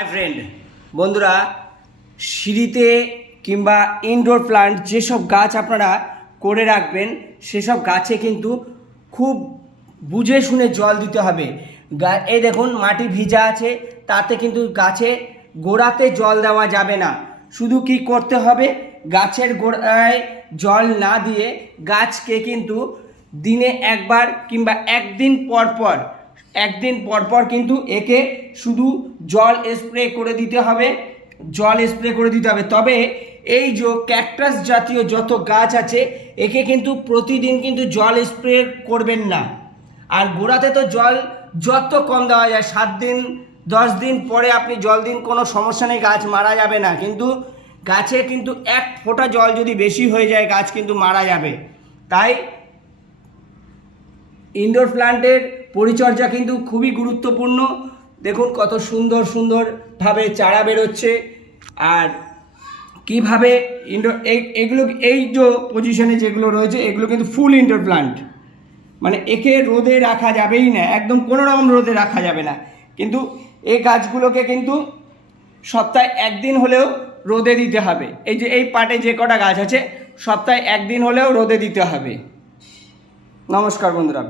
Friend বন্ধুরা, সিঁড়িতে কিংবা ইনডোর প্লান্ট যেসব গাছ আপনারা করে রাখবেন সেসব গাছে কিন্তু খুব বুঝে শুনে জল দিতে হবে। এই দেখুন মাটি ভিজা আছে, তাতে কিন্তু গাছে গোড়াতে জল দেওয়া যাবে না। শুধু কি করতে হবে, গাছের গোড়ায় জল না দিয়ে গাছকে কিন্তু দিনে একবার কিংবা একদিন পর পর কিন্তু একে শুধু জল স্প্রে করে দিতে হবে। তবে এই যে ক্যাকটাস জাতীয় যত গাছ আছে একে কিন্তু প্রতিদিন কিন্তু জল স্প্রে করবেন না। আর গোড়াতে তো জল যত কম দেওয়া যায়, 7 দিন 10 দিন পরে আপনি জল দিন, কোনো সমস্যা নেই, গাছ মারা যাবে না। কিন্তু গাছে কিন্তু এক ফোঁটা জল যদি বেশি হয়ে যায় গাছ কিন্তু মারা যাবে। তাই ইনডোর প্লান্টের পরিচর্যা কিন্তু খুবই গুরুত্বপূর্ণ। দেখুন কত সুন্দর সুন্দরভাবে চারা বেরোচ্ছে। আর কিভাবে ইনডোর এগুলো এই যে পজিশনে যেগুলো রয়েছে এগুলো কিন্তু ফুল ইনডোর প্লান্ট, মানে একে রোদে রাখা যাবেই না, একদম কোনো রকম রোদে রাখা যাবে না। কিন্তু এই গাছগুলোকে কিন্তু সপ্তাহে একদিন হলেও রোদে দিতে হবে। এই যে এই পাটে যে কটা গাছ আছে সপ্তাহে একদিন হলেও রোদে দিতে হবে। নমস্কার বন্ধুরা।